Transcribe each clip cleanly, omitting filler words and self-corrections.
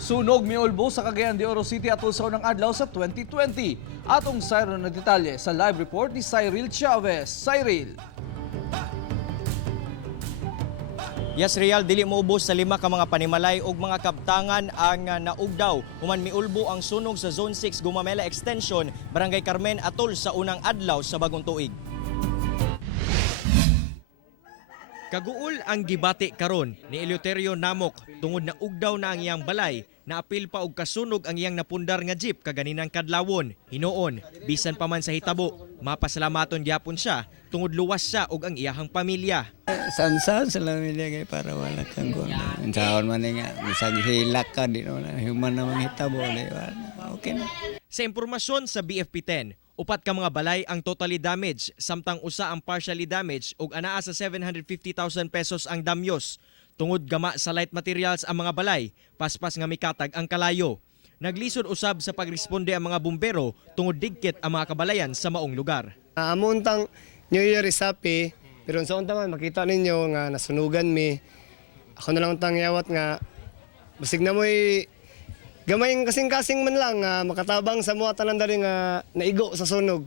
Sunog miulbo sa Cagayan de Oro City atol sa unang adlaw sa 2020. Atong sayro na detalye sa live report ni Cyril Chavez. Cyril. Yes, Real, dili moubos sa 5 ka mga panimalay ug mga kabtangan ang naugdaw. Human miulbo ang sunog sa Zone 6 Gumamela Extension, Barangay Carmen atol sa unang adlaw sa bagong tuig. Kaguol ang gibati karon ni Eleuterio Namok tungod na ugdaw na ang iyang balay, naapil pa og kasunog ang iyang napundar nga jeep kaganinang kadlawon. Hinoon, bisan pa man sa hitabo, mapasalamaton gyapon siya tungod luwas siya og ang iyahang pamilya. Saan-saan sa pamilya kay para wala kang gawin. Saan man nga, misang hilak ka, di naman human naman hitabo. Okay na. Sa impormasyon sa BFP10, 4 ka mga balay ang totally damaged, samtang usa ang partially damaged ug anaa sa 750,000 pesos ang damyos. Tungod gama sa light materials ang mga balay, paspas nga mikatag ang kalayo. Naglisod usab sa pagresponde ang mga bumbero tungod digkit ang mga kabalayan sa maong lugar. Amuntang New Year is happy, pero sa unta man makita ninyo nga nasunugan mi. Ako na lang untang yawat nga basig na mo'y gamay kasing-kasing man lang nga makatabang sa mga tanan dali nga naigo sa sunog.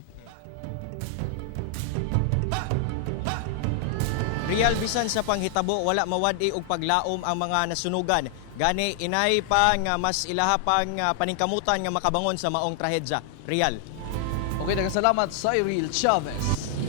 Real, bisan sa panghitabo wala mawadi og paglaom ang mga nasunugan. Gani inay pa nga mas ilaha pang paningkamutan nga makabangon sa maong trahedya. Real. Okay, nagkasalamat Cyril Chavez.